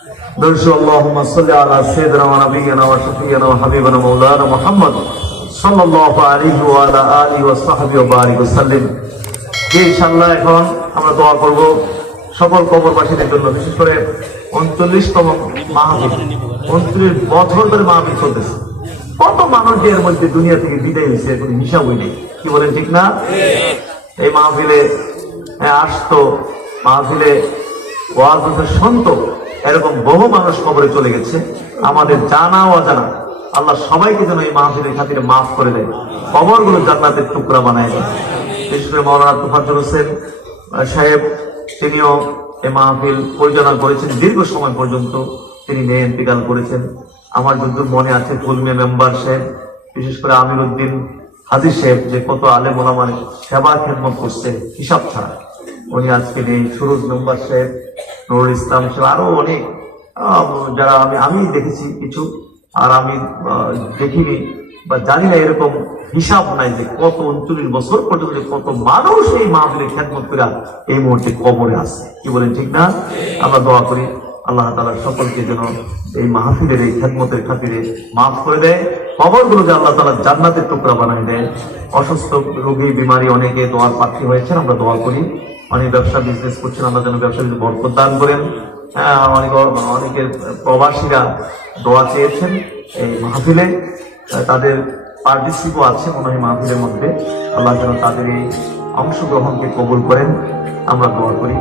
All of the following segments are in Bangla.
اللهم صل على سيدنا ونبينا وشفيعنا وحبيبنا مولانا محمد صلى الله عليه وعلى آله وصحبه وبارك وسلم। ইনশাআল্লাহ এখন আমরা দোয়া করব সকল কবরবাসীদের জন্য, বিশেষ করে 39তম মাহফিল, 29 বছর ধরে মাহফিল চলতেছে। কত মানুষ এর মধ্যে দুনিয়া থেকে বিদায় হয়েছে, কোনো হিসাবই নেই। কি বলেন, ঠিক না? এই মাহফিলে আসতো, মাহফিলে ওয়াজ শুনতো, এরকম বহু মানুষ কবরে চলে গেছে। আমাদের জানা অজানা আল্লাহ সবাইকে যেন এই মাহফিলের খাতিরে মাফ করে দেয়, কবরগুলো জান্নাতের টুকরা বানায় দেয়। বিশেষ করে মাওলানা তোফাজ্জল হোসেন সাহেব, তিনিও এই মাহফিল পরিচালনা করেছেন দীর্ঘ সময় পর্যন্ত। তিনি নিয়ে ইন্তেকাল করেছেন। আমার যদ্দূর মনে আছে, ফুলমিয়া মেম্বার সাহেব, বিশেষ করে আমির উদ্দিন হাজির সাহেব, যে কত আলেম ওলামার সেবা খেদমত করছে হিসাব ছাড়া, উনি আজকে নেই। সুরজ মেম্বার সাহেব, নুরুল ইসলাম সাহেব, আরো অনেক যারা আমি দেখেছি কিছু, আর আমি দেখিনি বা জানি না, এরকম হিসাব নাই যে কত 39 বছর পর্যন্ত কত মানুষ এই মাহফিলে খেদমত করে এই মুহূর্তে কবরে আছে। কি বলেন, ঠিক না? আমরা দোয়া করি আল্লাহ তাআলা সকলকে যেন এই মাহফিলের এই খেদমতের খাতিরে মাফ করে দেয়, কবরগুলো যে আল্লাহ তাআলা জান্নাতের টুকরা বানায় দেয়। অসুস্থ রোগী বিমারি অনেকে দোয়ার প্রার্থী হয়েছেন, আমরা দোয়া করি। অনেক ব্যবসা বিজনেস করছেন, আল্লাহ যেন ব্যবসা বরকত দান করেন। অনেকের প্রবাসীরা দোয়া চেয়েছেন এই মাহফিলে, তাদের পার্টিসিপও আছে মনে হয় মাহফিলের মধ্যে। আল্লাহ যেন তাদের এই অংশগ্রহণকে কবুল করেন, আমরা দোয়া করি।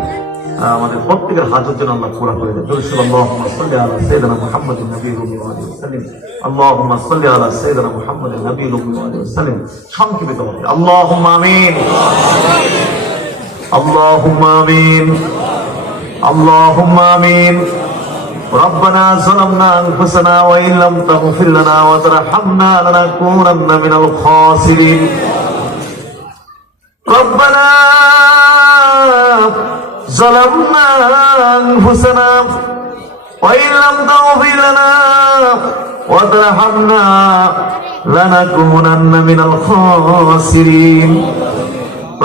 আমাদের প্রত্যেকের হাজত যেন আল্লাহ পুরা করে দেন। আল্লাহুম্মা সাল্লি আলা সাইয়্যিদিনা মুহাম্মাদিন নবিয়্যিল উম্মি ওয়া আলিহি ওয়া সাল্লাম। আল্লাহুম্মা সাল্লি আলা সাইয়্যিদিনা মুহাম্মাদিন নবিয়্যিল উম্মি ওয়া আলিহি ওয়া সাল্লাম। সংক্ষিপ্ত হবে আল্লাহুম্মা আমিন, আল্লাহুম্মা আমিন, আল্লাহুম্মা আমিন। ربنا ظلمنا أنفسنا وإن لم تغفر لنا وترحمنا لنكونن من الخاسرين. ربنا ظلمنا أنفسنا وإن لم تغفر لنا وترحمنا لنكونن من الخاسرين.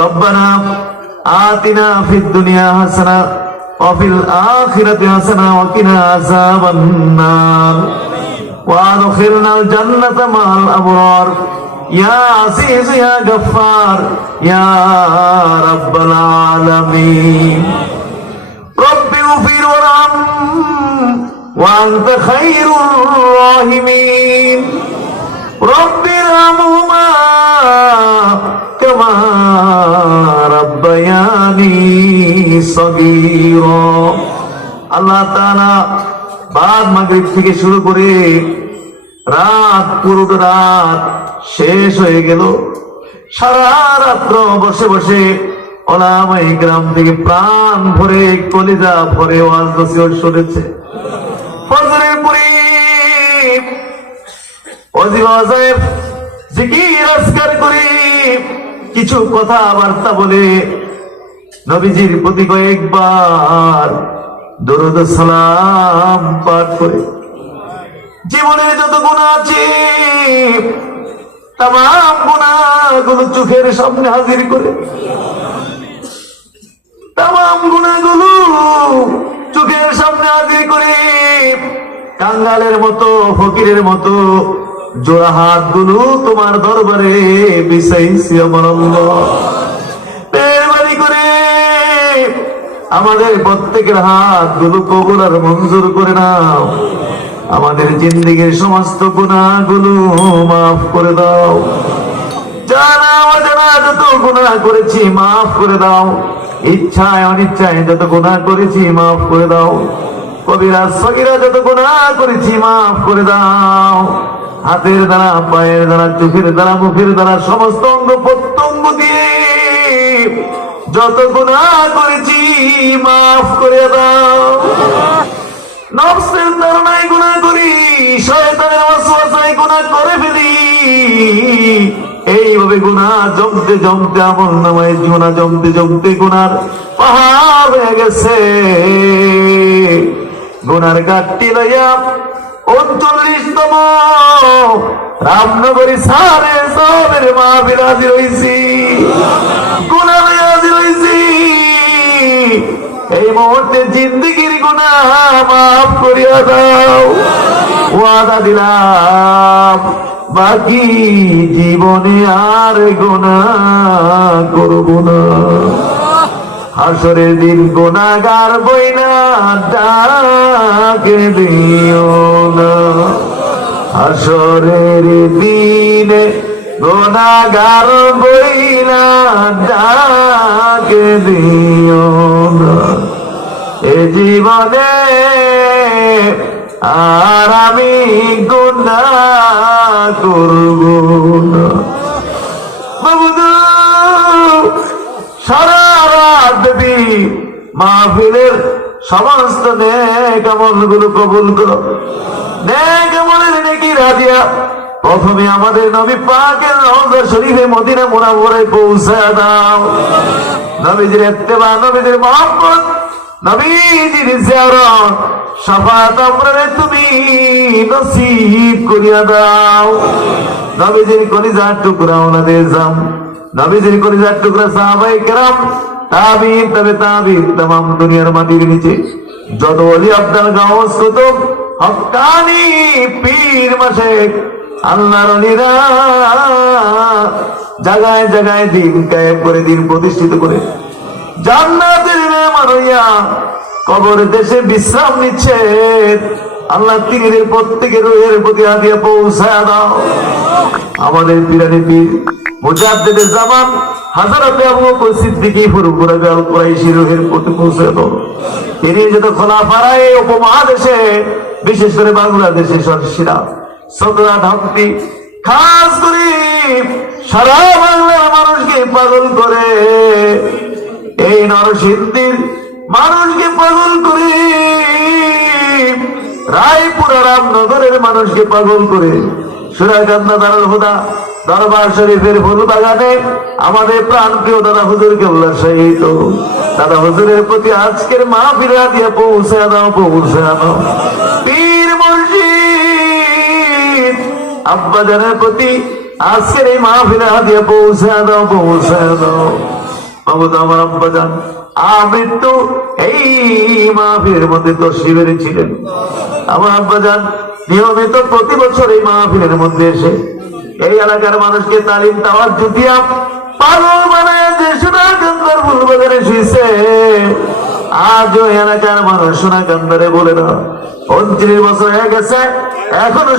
ربنا آتنا في الدنيا حسنة وفي الآخرة حسنة وقنا عذاب النار وادخلنا الجنة مع الأبرار يا عزيز يا غفار يا رب العالمين. رب اغفر وارحم وأنت خير الراحمين. رب ارحمهما كما ربياني صغيرا. আল্লাহ তাআলা বাদ মাগরিব থেকে শুরু করে রাত, পুরো রাত শেষ হয়ে গেল। সারা রাত্র বসে বসে ওলামায়ে কেরাম থেকে প্রাণ ভরে কলিজা ভরে ওয়াজ নসিহত শুনেছে। ফজরের পরে ওয়াজিব ওয়াজিব জিকির আজকার করে কিছু কথাবার্তা বলে নবীজির প্রতি কয়েকবার দরুদ সালাম পাঠ করে জীবনের যত গুনাহ আছে তামাম গুনাহগুলো চোখের সামনে হাজির করে, তামাম গুনাহগুলো চোখের সামনে হাজির করে কাঙ্গালের মতো, ফকিরের মতো জোড়া হাতগুলো তোমার দরবারে বিছাইছি আমার আল্লাহ। মেহেরবানি করে আমাদের প্রত্যেকের হাতগুলো কবুল আর মঞ্জুর করে নাও। আমাদের জিন্দেগীর সমস্ত গুনাহগুলো মাফ করে দাও। জানা অজানা যত গুনাহ করেছি মাফ করে দাও। ইচ্ছায় অনিচ্ছায় যত গুনাহ করেছি মাফ করে দাও। কবিরা সগীরা যত গুনাহ করেছি মাফ করে দাও। হাতের দ্বারা, পায়ের দ্বারা, চোখের দ্বারা, মুখের দ্বারা, সমস্ত অঙ্গ প্রত্যঙ্গ দিয়ে যত গুনাহ করেছি মাফ করে দাও। নফসের ধারণায় গুনাহ করি, শয়তানের ওয়াসওয়াসায় গুনাহ করে ফেলি। এইভাবে গুনাহ জমতে জমতে আমলনামায় গুনাহ জমতে জমতে গুনার পাহাড় হয়ে গেছে। গুনার গাঁটটি লইয়া 39তম রামনগরী সারে সবের মাহফিল হাজির হইছি, গুনাহ লইয়া হাজির হইছি। এই মুহূর্তে জিন্দিগির গুনাহ মাফ করিয়া দাও। ওয়াদা দিলাম বাকি জীবনে আর গুনাহ করব না। হাসরের দিন গুনাহগার বইনা ডাকে দিও না। হাসরের দিনে গুনাহগার বইনা ডাকে দিও না। এ জীবনে আর আমি গুনাহ করব না। বাবুদু সারা রাত দেবী মাহফিলের সমস্ত নেক আমলগুলো কবুল করো। নেক আমলের নেকি রাজিয়া প্রথমে আমাদের নবী পাকের রওজা শরীফে মদিনা মুনাওয়ারায় পৌঁছায় দাও। নবীজির ইত্তেবা, নবীজির মহব্বত, নবীজির জিয়ারত, শাফাত আমরারে তুমি নসিব করিয়া দাও। নবীজির কলিজার টুকরা ওনাদের জাম, নবীজির কলিজার টুকরা সাহাবায়ে কেরাম, তাবিঈন, তবে তাবিঈন, तमाम দুনিয়ার মাটির নিচে যত ওলি আব্দুল গাউস কুতুব হক্কানি পীর মাশায়েখ আল্লাহর ওলিরা জায়গায় জায়গায় দিন কায়েম করে, দিন প্রতিষ্ঠিত করে জান্নাতের মেহমান হইয়া কবর দেশে বিশ্রাম নিচ্ছে। আল্লাহ তিনের প্রত্যেকের রুহের প্রতি হাতিয়া পৌঁছায়া দাও। আমাদের পীরানি পীর মুজাদ্দিদে জামান হযরত আবু বকর সিদ্দিকী ফুরফুরা আল কুরাইশি রুহের প্রতি পৌঁছায়া দাও। তিনি যত খোলাফায়ে উপমহাদেশে, বিশেষ করে বাংলাদেশে সর্বশিরা সদরা ধামটি খাস করে সারা বাংলার মানুষকে পাগল করে, এই নরসিংদীর মানুষকে পাগল করে, রায়পুরা রামনগরের মানুষকে পাগল করে, সুরাকান্দা দারুল হুদা দরবার শরীফের ফুল বাগানে আমাদের প্রাণপ্রিয় দাদা হুজুর কেবলা শহীদ দাদা হুজুরের প্রতি আজকের মাহফিল দিয়ে পৌঁছে দাও, পৌঁছে দাও। পীর মুর্শিদ আব্বা জানের প্রতি আজকের এই মাহফিল দিয়ে পৌঁছে দাও, পৌঁছে দাও। বাবু আমার আব্বা জান আমৃত্যু এই মাহফিলের মধ্যে তশরিফ ছিলেন। আমার আব্বা জান নিয়মিত প্রতি বছর এই মাহফিলের মধ্যে এসে এই এলাকার মানুষকে তালিম দেওয়ার জুটিয়া পাগল বানায় যে সোনাকান্দার ফুলবাগানে শুয়েছে। আজও এলাকার মানুষ সোনাকান্দারে বলে না, 29 বছর হয়ে গেছে এখনো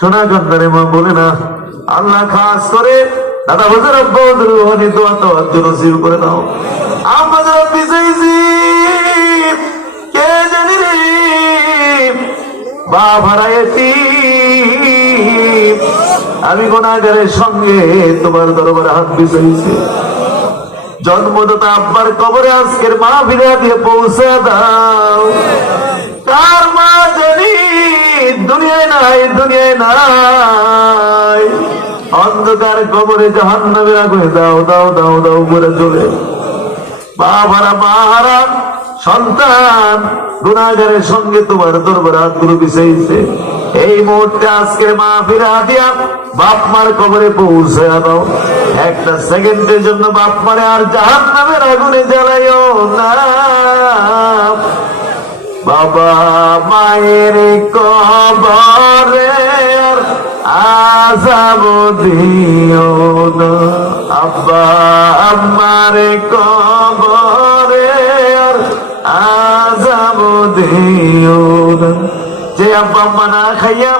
সোনাকান্দারে বলে না। আল্লাহ খাস করে দাদা হুজুর আব্বা হুজুর রুহানি দোয়া দেওয়ার জন্য নসিব করে দাও। আমাদের বিজয়ী কে জানি রে বাপ হারাইছি, আমি গুনাহগারের সঙ্গে তোমার দরবারে হাত বিছাইছি। জন্মদাতা আব্বার কবরে আজকের মাহফিলে দিয়ে পৌঁছে দাও। তার মা জানি দুনিয়ায় নাই, দুনিয়ায় নাই, অন্ধকার কবরে জাহান্নামের আগুনে দাও, দাও, দাও, দাও করে চলে। বাবারা মাহারা সন্তান গুনাহগারের সঙ্গে তোমার দরবারে হাতগুলো বিছাইছে। এই মুহূর্তে আজকের মাহফিল দিয়া বাপ মার কবরে পৌঁছে দাও। একটা সেকেন্ডের জন্য বাপ মারে আর জাহান্নামের আগুনে জ্বালাইও না। বাবা মায়ের কবরে আযাব দিও না, আব্বা আমার কবরে আযাব দিও না। যে আব্বা আম্মা না খাইয়া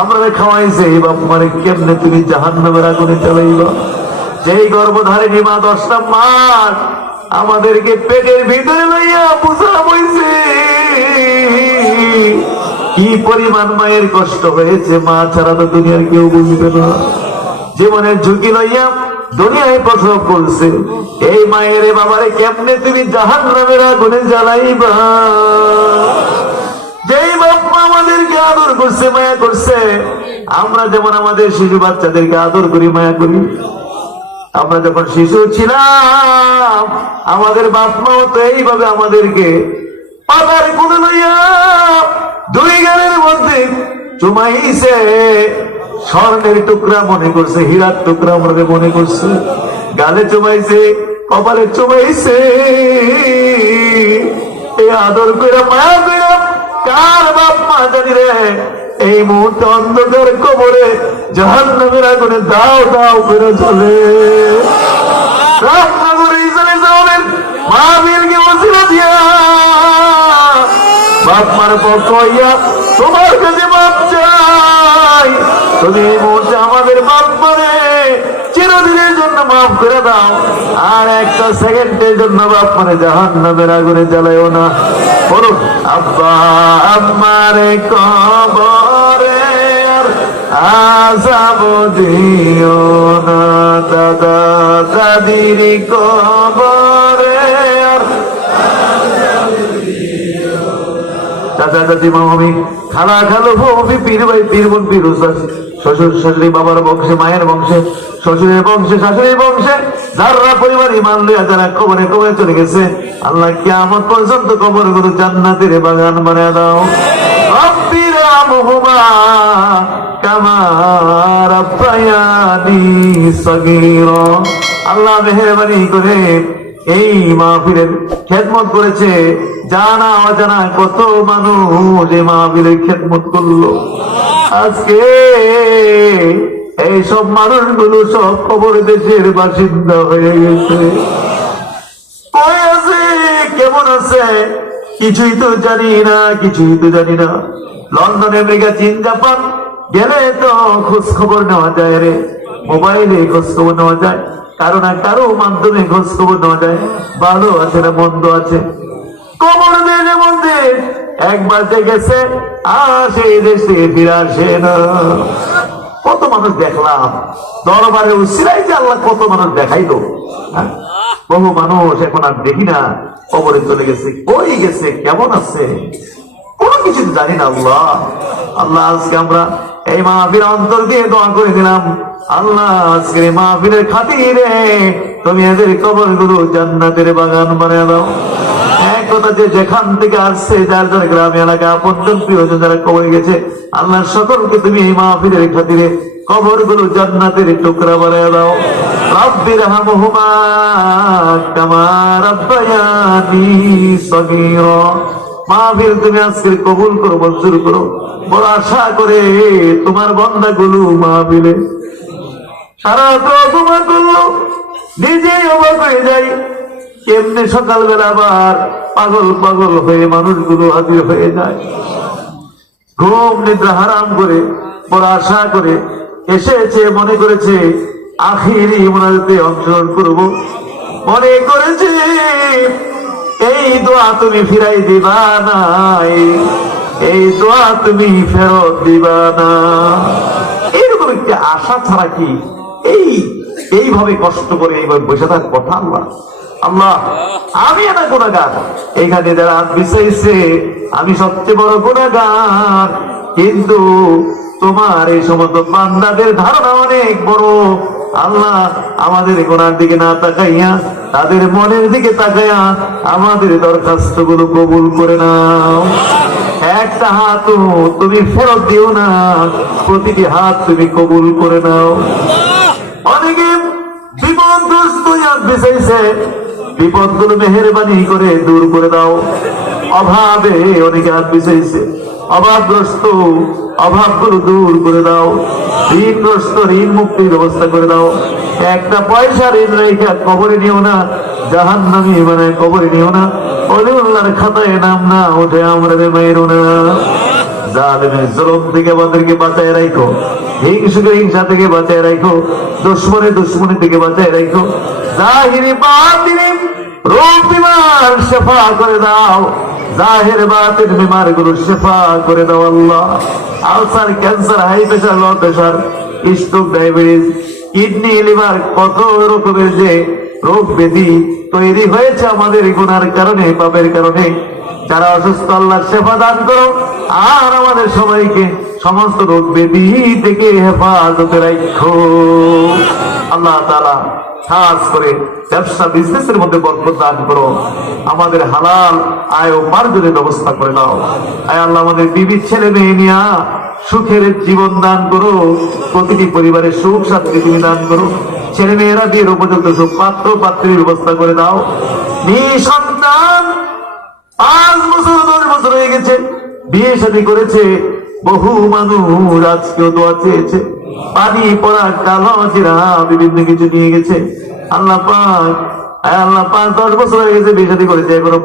আমরা খাওয়াইছে, এই বাপ মারে কেমনে তুমি জাহান্নামের আগুনে চালাইবা? যেই গর্ভধারিণী মা 10টা মাস আমাদেরকে পেটের ভিতরে লইয়া বুঝা বইছে, কি পরিমাণ মায়ের কষ্ট হয়েছে, মা ছাড়া তো দুনিয়ার কেউ বুঝবে না। জীবনের ঝুঁকি লইয়া দুনিয়ায় প্রসব করছে, এই মায়ের বাবারে কেমনে তুমি জাহান্নামের আগুনে জ্বালাইবা? যেই বাপ্পা আমাদেরকে আদর করছে, মায়া করছে, আমরা যেমন আমাদের শিশু বাচ্চাদেরকে আদর করি, মায়া করি, আমরা যখন শিশু ছিলাম আমাদের বাপ মাও তো এইভাবে আমাদেরকে পাতার কোলে লইয়া 2 গালের মধ্যে চুমাইছে। স্বর্ণের টুকরা মনে করছে, হীরার টুকরা মনে করছে, গালে চুমাইছে, কপালে চুমাইছে, এই আদর করে মায়া করে কার বাপ মা জানি রে এই মুহূর্তে অন্ধকার কবরে জাহান্নামের আগুনে দাও দাও করে চলে। রামনগরে চলে যাবেন মাহফিলকে ওসিলা দিয়া বাপ মার পক্ষ হইয়া তোমার কাছে মাপ চাই। তুমি এই মুহূর্তে আমাদের বাপ মারে চিরদিনের জন্য মাফ করে দাও, আর একটা সেকেন্ডের জন্য বাপ মানে জাহান্নামের আগুনে জ্বালাইও না। বলুন আব্বা আম্মারে কবরে আর আযাব দিও না, দাদা দাদির কবরে আর চাচা চাচি মামি খালা খালো বৌমি পীর ভাই পীর বোন পীর উস্তাদ শ্বশুর শাশুড়ি বাবার বংশে মায়ের বংশে শ্বশুরের বংশে শাশুড়ির বংশে যারা পরিবার ইমান লইয়া যারা কবরে কবরে চলে গেছে, আল্লাহ কিয়ামত পর্যন্ত কবর গুলো জান্নাতের বাগান বানিয়ে দাও। রব্বির রাহমহুমা কামা রাব্বায়ানি সগীরা। আল্লাহ মেহেরবানি করে এই মাহফিলের খেদমত করেছে, জানা অজানা কত মানুষ এই মাহফিলের খেদমত করলো। আজকে এইসব মানুষগুলো সব খবর দেশের বাসিন্দা হয়ে গেছে। কই আছে, কেমন আছে কিছুই তো জানি না, কিছুই তো জানি না। লন্ডন, আমেরিকা, চীন, জাপান গেলে তো খোঁজ খবর নেওয়া যায় রে, মোবাইলে খোঁজ খবর নেওয়া যায়, কারো না কারো মাধ্যমে খোঁজ খবর নেওয়া যায়, ভালো আছে না মন্দ আছে। কবর দেশের মধ্যে একবার যে গেছে আর সেই দেশে ফিরে আসে না। কত মানুষ দেখলাম দরবারে উসিলাই যে আল্লাহ কত মানুষ দেখাইলো, বহু মানুষ এখন আর দেখি না, কবরে চলে গেছে। কই গেছে, কেমন আছে, কোনো কিছু জানি না। আল্লাহ আল্লাহ আজকে আমরা এই মাহফিল অন্তর দিয়ে দোয়া করে দিলাম, আল্লাহ আজকে মাহফিলের খাতিরে তুমি এদের কবর গুলো জান্নাতের বাগান বানিয়ে দাও। এক কথা যে যেখান থেকে আসছে, যার যার গ্রামে এলাকা আপনজন প্রিয়জন যারা কবরে গেছে, আল্লাহ সকলকে তুমি এই মাহফিলের খাতিরে কবর গুলো জান্নাতের টুকরা বানিয়ে দাও। রব্বির রাহমহুমা কামা রাব্বায়ানি সগীরা। মাহফিল তুমি আজকে কবুল করো, মঞ্জুর করো। বড় আশা করে তোমার বান্দা গুলো মাহফিলে সারা তোমা করলো, নিজেই অবাক হয়ে যাই কেমনে সকালবেলা আবার পাগল পাগল হয়ে মানুষগুলো হাজির হয়ে যায়। ঘুম নিদ্রা হারাম করে বড় আশা করে এসেছে, মনে করেছে আখিরি মোনাজাতে অংশগ্রহণ করবো, মনে করেছে এই দোয়া তুমি ফিরাই দিবা না, এই দোয়া তুমি ফেরত দিবা না। এইরকম একটা আশা ছাড়া কি এইভাবে কষ্ট করে এইভাবে বসে থাক কথা? আল্লাহ আল্লাহ আমি একটা গুনাহগার, এখানে যারা হাত বিছাইছে আমি সবচেয়ে বড় গুনাহগার, কিন্তু তোমার এই সমস্ত বান্দাদের ধারণা অনেক বড়। আল্লাহ আমাদের গুনার দিকে না তাকাইয়া তাদের মনের দিকে তাকাইয়া আমাদের দরখাস্ত গুলো কবুল করে নাও। একটা হাত তুমি ফেরত দিও না, প্রতিটি হাত তুমি কবুল করে নাও। অনেকে বিপদগ্রস্ত হাত বিছাইছে, বিপদ গুলো মেহেরবানি করে দূর করে দাও। অভাবে অনেকে হাত বিছাইছে, অভাবগ্রস্ত অভাব গুলো দূর করে দাও। ঋণগ্রস্ত ঋণ মুক্তির ব্যবস্থা করে দাও। একটা পয়সা ঋণ রেখা কবরে নিও না, জাহান্নামী মানে কবরে নিও না। অলিউল্লাহর খাতায় নাম না ওঠে আমরা মেরো না। জালেমের জুলুম থেকে আমাদেরকে বাঁচায় রাখো, হিংসুকে হিংসা থেকে বাঁচায় রাখো, দুশ্মনে দুশ্মনী থেকে বাঁচায় রাখো। জাহিরি বাতিনি রোগ বিমার শেফা করে দাও, জাহের বাতিন বিমার গুলো শেফা করে দাও। আল্লাহ ulcer, cancer, high pressure, low pressure, stroke, diabetes, kidney, liver, কত রকমের যে রোগ ব্যাধি তৈরি হয়েছে আমাদের গুনার কারণে, পাপের কারণে। যারা অসুস্থ আল্লাহ শেফা দান করো, আর আমাদের সবাইকে সমস্ত রোগ ব্যাধি থেকে হেফাজতে রাখো। আল্লাহ তাআলা খাস করে ব্যবসা বিজনেসের মধ্যে বরকত দান করো, আমাদের হালাল আয় উপার্জনের ব্যবস্থা করে দাও। আয় আল্লাহ আমাদের বিবি ছেলে মেয়ে নিয়ে সুখের জীবন দান করো, প্রতিটি পরিবারের সুখ শান্তি তুমি দান করো। ছেলে মেয়েরা বিয়ের উপযুক্ত সব পাত্র পাত্রীর ব্যবস্থা করে দাও। নিঃসন্তান 5 বছর 10 বছর হয়ে গেছে, বিয়ে শাদী করেছে, বহু মানুষ আজকেও দোয়া চেয়েছে, পানি পড়া কালো জিরা বিভিন্ন কিছু নিয়ে গেছে। আল্লাহ পাক, আল্লাহ 5-10 বছর হয়ে গেছে বিয়ে শাদী করেছে, এখনো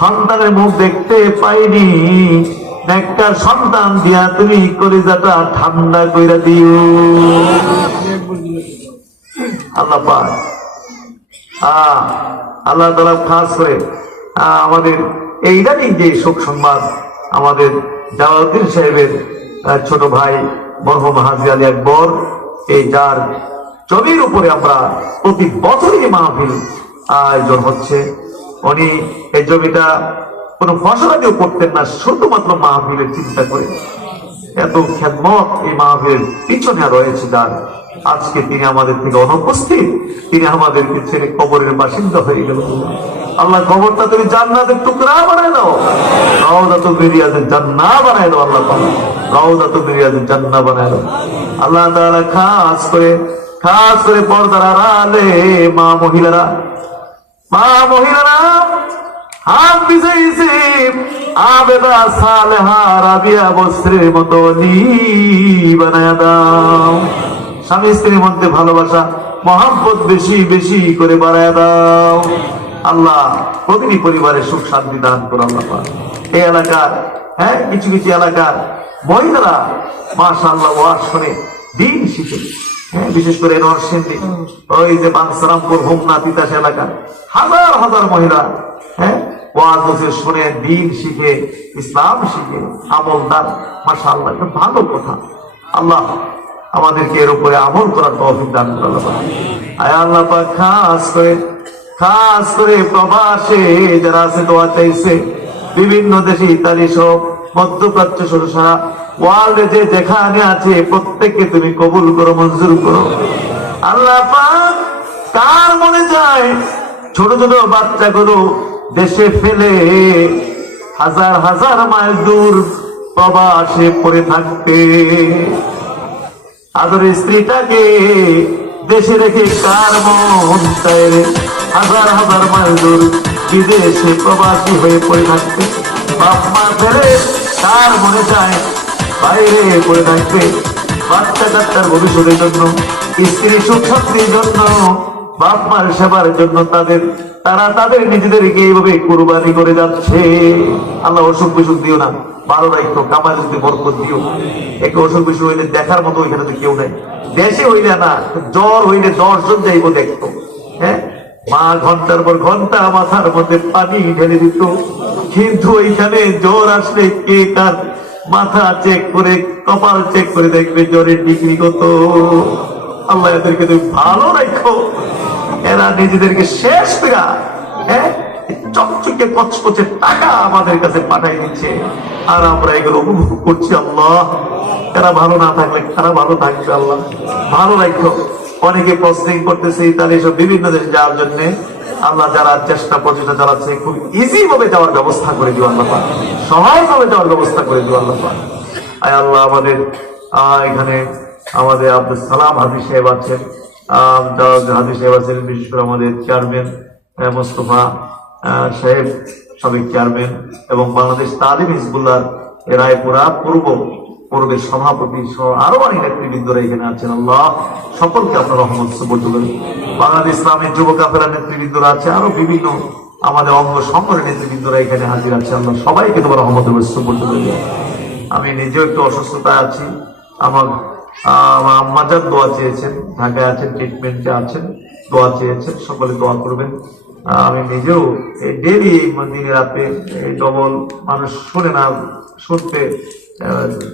সন্তানের মুখ দেখতে পাইনি। নেককার সন্তান দিয়া তুমি কলিজাটা ঠান্ডা কইরা দিও আল্লাহ পাক। আল্লাহ তাআলা খাস করে আমাদের এই রাতেই যে শোক সংবাদ, আমাদের জালালউদ্দিন সাহেবের ছোট ভাই মরহুম হাজী আলী আকবর, এই যার জমির উপরে আমরা প্রতি বছরই মাহফিল আয়োজন হচ্ছে, উনি এই জমিটা কোনো ফসলাদিও করতেন না, শুধুমাত্র মাহফিলের চিন্তা করে। এত খেদমত এই মাহফিলের পিছনে রয়েছে যার, আজকে তিনি আমাদের থেকে অনুপস্থিত, তিনি আমাদেরকে ছেড়ে কবরের বাসিন্দা হয়ে গেল। আল্লাহ কবরটা তুমি জান্নাতের টুকরা বানায় দাও, রাউদাতুল মিরিয়াজের জান্নাত বানায় দাও। আল্লাহ রাউদাতুল মিরিয়াজের জান্নাত বানায় দাও। আল্লাহ তাআলা খাস করে পর্দার আড়ালে মা মহিলারা হাত ভিজাইছে, আবেদা সালেহা রাবিয়া বস্ত্রের মতো বানায় দাও। স্বামী স্ত্রীর মধ্যে ভালোবাসা মহব্বত বেশি বেশি করে বাড়ায় দাও। আল্লাহ প্রতিটি পরিবারের সুখ শান্তি দান করো আল্লাহ। এই এলাকার কিছু কিছু এলাকার মহিলারা মাশাআল্লাহ ওয়াজ শুনে দিন শিখে, বিশেষ করে নরসিংদী, ওই যে বাংসারামপুর হোমনা তিতাস এলাকা হাজার হাজার মহিলা ওয়াজ নসিহত শুনে দিন শিখে, ইসলাম শিখে আমলদার। মাশাআল্লাহ, একটা ভালো কথা। আল্লাহ আমাদেরকে এর উপরে আমল করার তৌফিক দান করুন আল্লাহ। আয় আল্লাহ পাক খাস করে প্রবাসে যারা আছে দোয়া চাইছে, বিভিন্ন দেশে ইতালি সব মধ্যপ্রাচ্য সহ সারা ওয়ার্ল্ডে যে যেখানে আছে প্রত্যেককে তুমি কবুল করো, মঞ্জুর করো আল্লাহ পাক। কার মনে যায় ছোট ছোট বাচ্চাগুলো দেশে ফেলে হাজার হাজার মাইল দূর প্রবাসে পড়ে থাকতে, আদরের স্ত্রীটাকে দেশে রেখে কার মন চায় হাজার হাজার মাইল দূর বিদেশে প্রবাসী হয়ে পড়ে থাকতে? বাপ মা ফেলে কার মনে চায় বাইরে পড়ে থাকতে? বাচ্চা কাচ্চার ভবিষ্যতের জন্য, স্ত্রী সুখ শান্তির জন্য, বাপ মার সেবার জন্য তারা তাদের নিজেদেরকে এইভাবে কুরবানি করে যাচ্ছে। আল্লাহ অসুখ বিসুখ দিও না, ভালো রাখো, কামাই যদি বরকত দিও। একে অসুখ বিসুখ হইলে দেখার মতো ওইখানে তো কেউ নেই। দেশে হইলে না, জ্বর হইলে 10 জন যাইব দেখতো। মা ঘন্টার পর ঘন্টা মাথার মধ্যে পানি ঢেলে দিত, কিন্তু ওইখানে জ্বর আসলে কে কার মাথা চেক করে, কপাল চেক করে দেখবে জ্বরের ডিগ্রি কত। আল্লাহ এদেরকে তুমি ভালো রাখো। এরা নিজেদেরকে শেষ পেরা চকচকে কচকচে টাকা আমাদের কাছে পাঠাই দিচ্ছে, আর আমরা এগুলো উপভোগ করছি। আল্লাহ এরা ভালো না থাকলে কারা ভালো থাকবে? আল্লাহ ভালো রাখো। অনেকে প্রসেসিং করতেছে ইতালি সব বিভিন্ন দেশে যাওয়ার জন্য। আল্লাহ যারা চেষ্টা প্রচেষ্টা চালাচ্ছে, খুব ইজি ভাবে যাওয়ার ব্যবস্থা করে দিও আল্লাহ, সহজভাবে যাওয়ার ব্যবস্থা করে দিও আল্লাহ। আয় আল্লাহ আমাদের এখানে আমাদের আব্দুল সালাম হাজী সাহেব আছেন, হাজী সাহেব আছেন, বিশেষ করে আমাদের চেয়ারম্যান মোস্তফা সাহেব সাবেক চেয়ারম্যান, এবং বাংলাদেশ তালিম হিজবুল্লাহর রায়পুরা পূর্বের সভাপতি সহ আরো অনেক নেতৃবৃন্দরা এখানে আছেন। আল্লাহ সকলকে আপনার রহমত সুবর্ণ করেন। বাংলাদেশ ইসলামের যুব কাফেলা নেতৃবৃন্দরা আছে, আরো বিভিন্ন আমাদের অঙ্গ সংগঠনের নেতৃবৃন্দরা এখানে হাজির আছে। আল্লাহ সবাইকে তোমার রহমতের সুবর্ণ করে। আমি নিজেও একটু অসুস্থতায় আছি। আমার আম্মাজান দোয়া চেয়েছেন, ঢাকায় আছেন, ট্রিটমেন্টে আছেন, দোয়া চেয়েছেন, সকলে দোয়া করবেন। আমি নিজেও ডেলি দিনে রাতে ডবল, মানুষ শুনে না, শুনতে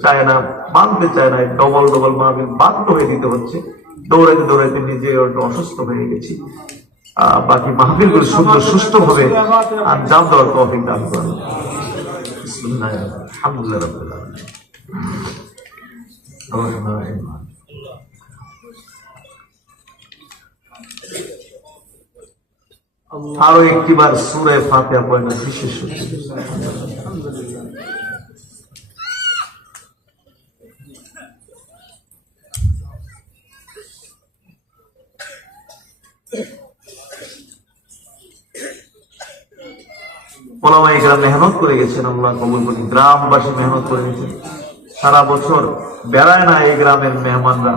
চায় না, মানতে চায় না, ডবল মাহফিল বাধ্য হয়ে দিতে হচ্ছে। দৌড়াইতে নিজে অসুস্থ হয়ে গেছি। বাকি মাহফিল গুলো সুন্দর সুষ্ঠু ভাবে আঞ্জাম দেওয়ার তৌফিক দান করেন। আলহামদুলিল্লাহ রাব্বিল আলামিন। আরো একটিবার সূরা ফাতিহা পড়েন বিশেষ। ওলামায়ে কেরাম মেহনত করে গেছেন, আল্লাহ কবুল করুন। গ্রামবাসী মেহনত করে গেছেন, সারা বছর বেড়ায় না এই গ্রামের মেহমানরা।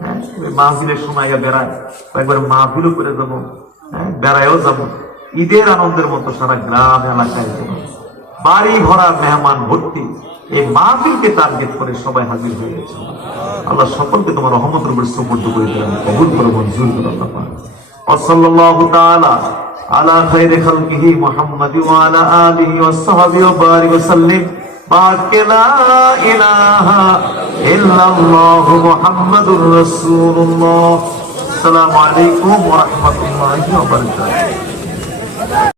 হ্যাঁ, মাহফিলের সময় বেড়ায়, একবার মাহফিলও করে দেবো, হ্যাঁ, বেড়ায়ও যাবো। ঈদের আনন্দের মতো সারা গ্রাম এলাকায় যাবো, বাড়ি ভরা মেহমান ভর্তি। এই মাহফিলকে টার্গেট করে সবাই হাজির হয়ে গেছে। আল্লাহ সকলকে তোমার রহমতের উপর সুপর্দ করে দিলেন, কবুল করে মঞ্জুর করে আল্লাহ পাক। ওয়াসাল্লাল্লাহু তাআলা আলা খায়রি খালকিহি মুহাম্মাদ ওয়া আলা আলিহি ওয়া সাহবিহি ওয়া বারিক ওয়া সাল্লিম। লা ইলাহা ইল্লাল্লাহু মুহাম্মাদুর রাসূলুল্লাহ। আসসালামু আলাইকুম ওয়া রাহমাতুল্লাহি ওয়া বারাকাতুহু।